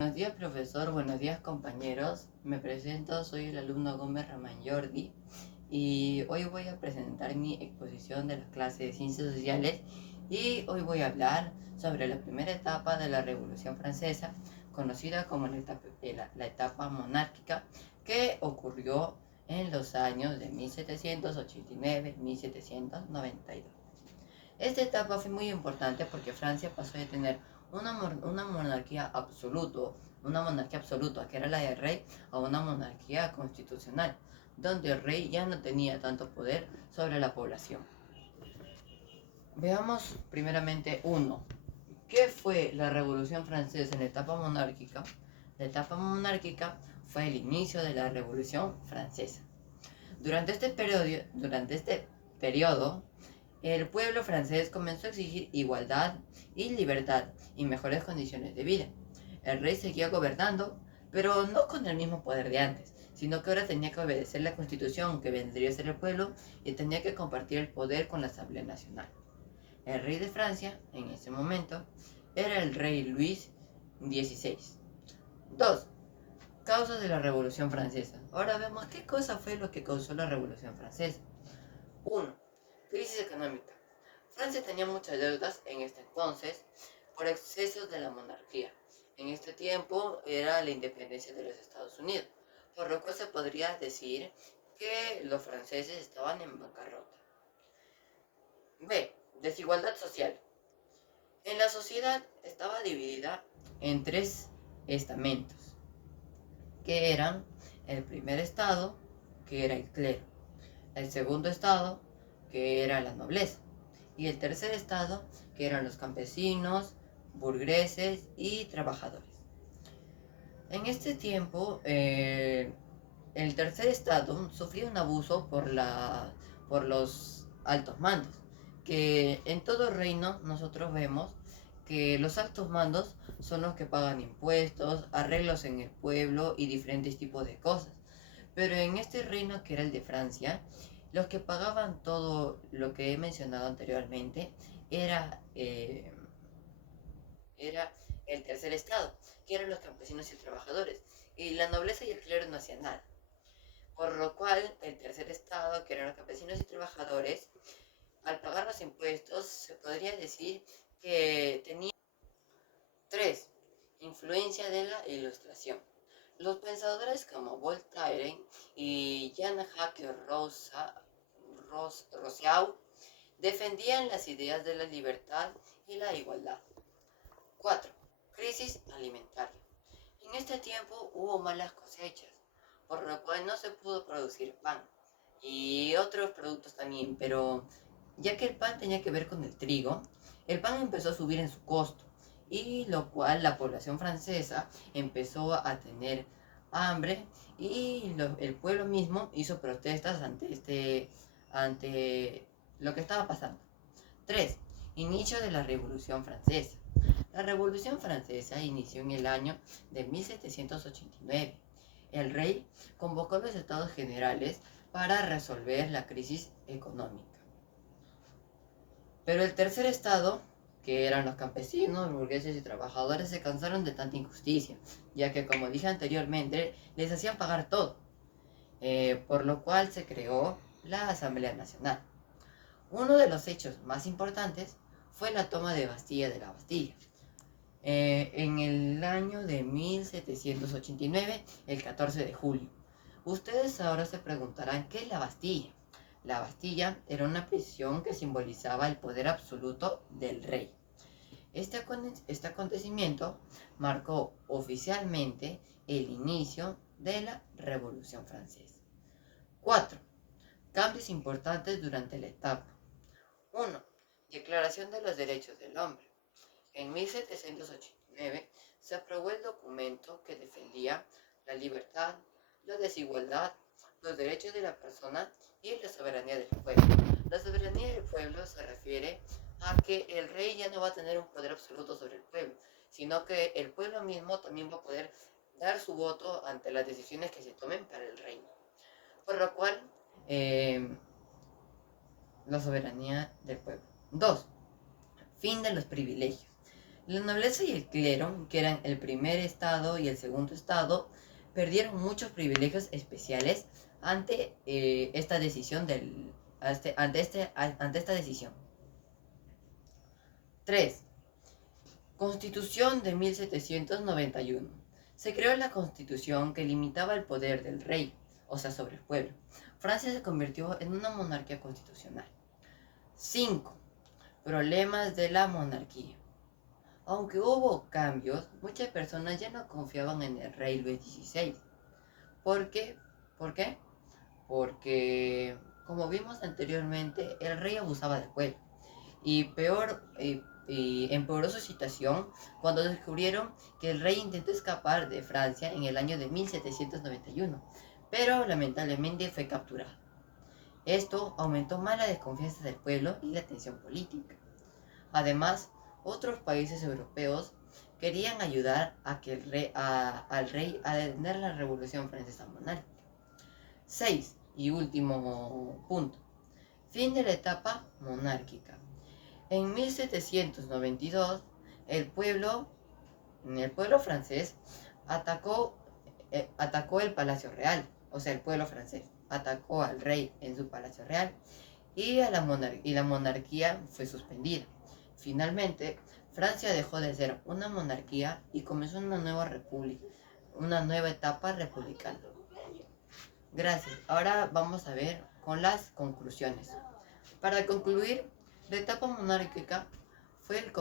Buenos días, profesor. Buenos días, compañeros. Me presento, soy el alumno Gómez Ramán Jordi y hoy voy a presentar mi exposición de la clase de Ciencias Sociales y hoy voy a hablar sobre la primera etapa de la Revolución Francesa, conocida como la etapa monárquica, que ocurrió en los años de 1789-1792. Esta etapa fue muy importante porque Francia pasó de tener una monarquía absoluta, que era la del rey, a una monarquía constitucional, donde el rey ya no tenía tanto poder sobre la población. Veamos primeramente uno. ¿Qué fue la Revolución Francesa en la etapa monárquica? La etapa monárquica fue el inicio de la Revolución Francesa. Durante este periodo, el pueblo francés comenzó a exigir igualdad y libertad y mejores condiciones de vida. El rey seguía gobernando, pero no con el mismo poder de antes, sino que ahora tenía que obedecer la constitución que vendría a ser el pueblo y tenía que compartir el poder con la Asamblea Nacional. El rey de Francia, en ese momento, era el rey Luis XVI. 2. Causas de la Revolución Francesa. Ahora vemos qué cosa fue lo que causó la Revolución Francesa. 1. Crisis económica. Francia tenía muchas deudas en este entonces por excesos de la monarquía. En este tiempo era la independencia de los Estados Unidos, por lo cual se podría decir que los franceses estaban en bancarrota. B. Desigualdad social. En la sociedad estaba dividida en tres estamentos, que eran el primer estado, que era el clero, el segundo estado, que era la nobleza, y el tercer estado, que eran los campesinos, burgueses y trabajadores. En este tiempo, el tercer estado sufrió un abuso por los altos mandos, que en todo reino nosotros vemos que los altos mandos son los que pagan impuestos, arreglos en el pueblo y diferentes tipos de cosas. Pero en este reino que era el de Francia, los que pagaban todo lo que he mencionado anteriormente era el tercer estado, que eran los campesinos y trabajadores, y la nobleza y el clero no hacían nada. Por lo cual, el tercer estado, que eran los campesinos y trabajadores, al pagar los impuestos, se podría decir que tenía 3. Influencia de la ilustración. Los pensadores como Voltaire y Jean-Jacques Rousseau defendían las ideas de la libertad y la igualdad. 4. Crisis alimentaria. En este tiempo hubo malas cosechas, por lo cual no se pudo producir pan y otros productos también, pero ya que el pan tenía que ver con el trigo, el pan empezó a subir en su costo, y lo cual la población francesa empezó a tener hambre y el pueblo mismo hizo protestas ante lo que estaba pasando. 3. Inicio de la Revolución Francesa. La Revolución Francesa inició en el año de 1789. El rey convocó los estados generales para resolver la crisis económica. Pero el tercer estado, que eran los campesinos, burgueses y trabajadores, se cansaron de tanta injusticia, ya que, como dije anteriormente, les hacían pagar todo, por lo cual se creó la Asamblea Nacional. Uno de los hechos más importantes fue la toma de la Bastilla, en el año de 1789, el 14 de julio. Ustedes ahora se preguntarán, ¿qué es la Bastilla? La Bastilla era una prisión que simbolizaba el poder absoluto del rey. Este acontecimiento marcó oficialmente el inicio de la Revolución Francesa. 4. Cambios importantes durante la etapa. 1. Declaración de los Derechos del Hombre. En 1789 se aprobó el documento que defendía la libertad, la desigualdad, los derechos de la persona y la soberanía del pueblo. La soberanía del pueblo se refiere a que el rey ya no va a tener un poder absoluto sobre el pueblo, sino que el pueblo mismo también va a poder dar su voto ante las decisiones que se tomen para el reino. Por lo cual, la soberanía del pueblo. 2. Fin de los privilegios. La nobleza y el clero, que eran el primer estado y el segundo estado, perdieron muchos privilegios especiales ante esta decisión ante esta decisión. 3. Constitución de 1791. Se creó la constitución que limitaba el poder del rey, o sea, sobre el pueblo. Francia se convirtió en una monarquía constitucional. 5. Problemas de la monarquía. Aunque hubo cambios, muchas personas ya no confiaban en el rey Luis XVI. ¿Por qué? ¿Por qué? Porque, como vimos anteriormente, el rey abusaba del pueblo. Y empeoró su situación cuando descubrieron que el rey intentó escapar de Francia en el año de 1791, pero lamentablemente fue capturado. Esto aumentó más la desconfianza del pueblo y la tensión política. Además, otros países europeos querían ayudar al rey a detener la revolución francesa monárquica. 6. Y último punto. Fin de la etapa monárquica. En 1792, el pueblo francés atacó el Palacio Real, o sea, el pueblo francés atacó al rey en su Palacio Real y la monarquía fue suspendida. Finalmente, Francia dejó de ser una monarquía y comenzó una nueva república, una nueva etapa republicana. Gracias. Ahora vamos a ver con las conclusiones. Para concluir, la etapa monárquica fue el